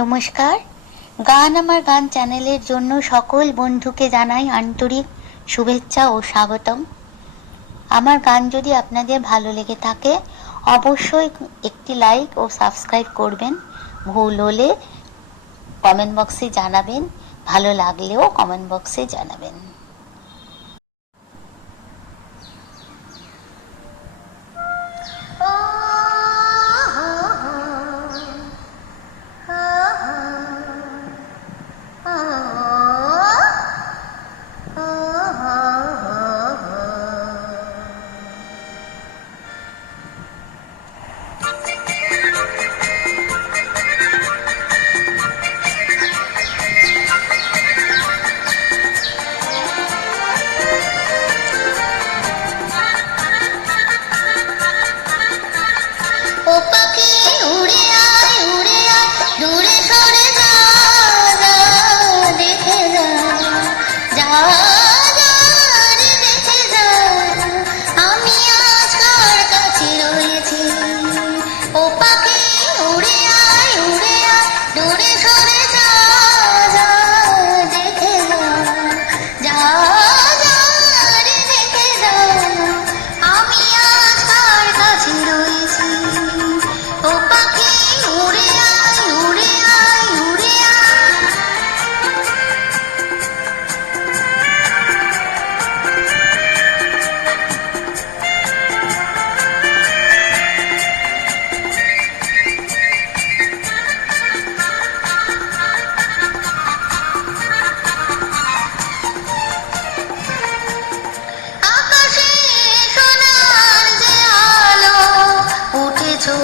নমস্কার। গান আমার গান চ্যানেলের জন্য সকল বন্ধুকে জানাই আন্তরিক শুভেচ্ছা ও স্বাগতম। আমার গান যদি আপনাদের ভালো লেগে থাকে অবশ্যই একটি লাইক ও সাবস্ক্রাইব করবেন। ভুল হলে কমেন্ট বক্সে জানাবেন, ভালো লাগলেও কমেন্ট বক্সে জানাবেন। ও পাখি উড়ে আয় দূরে সরে যা, যা দেখে যা, যা যা রে দেখে যা, আমি আজ কার কাছে রয়েছি। ও পাখি উড়ে আয় দূরে সরে যা, যা দেখে যা, যা যা রে দেখে যা, আমি আজ কার কাছে রয়েছি। ও পাখি উড়ে আয় উড়ে আয় উড়ে আয়। আকাশে সোনার যে আলো উঠেছো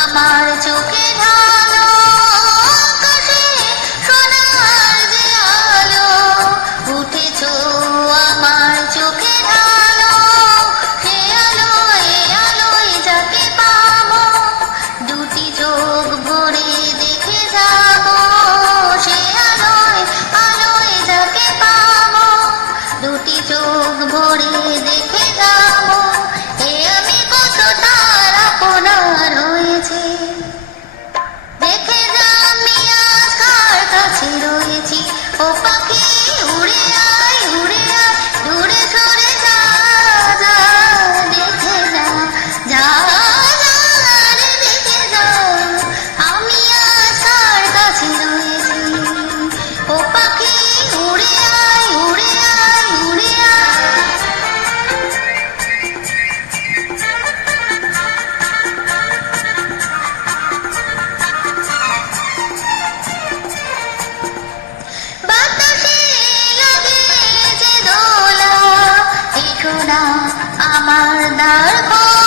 আমার চোখে ঢালো। আকাশে সোনার যে আলো উঠেছো আমার চোখে ঢালো। সে আলোয় যাকে পাবো দুটি চোখ ভরে দেখে যাবো। সে আলোয় যাকে পাবো দুটি চোখ ভরে দেখে যাবো। এ আমি কত তার আপনার হয়েছে, দেখে যা আমি আজ কার কাছে রয়েছি। ও পাখি উড়ে আয় দূরে সরে যা, যা দেখে যা, যা যা রে দেখে যা, আমি আজ কার কাছে রয়েছি। ও পাখি উড়ে আয় উড়ে আয় উড়ে আয়। বাতাসে লাগে যে দোলা, এসো না আমার দ্বার খোলা।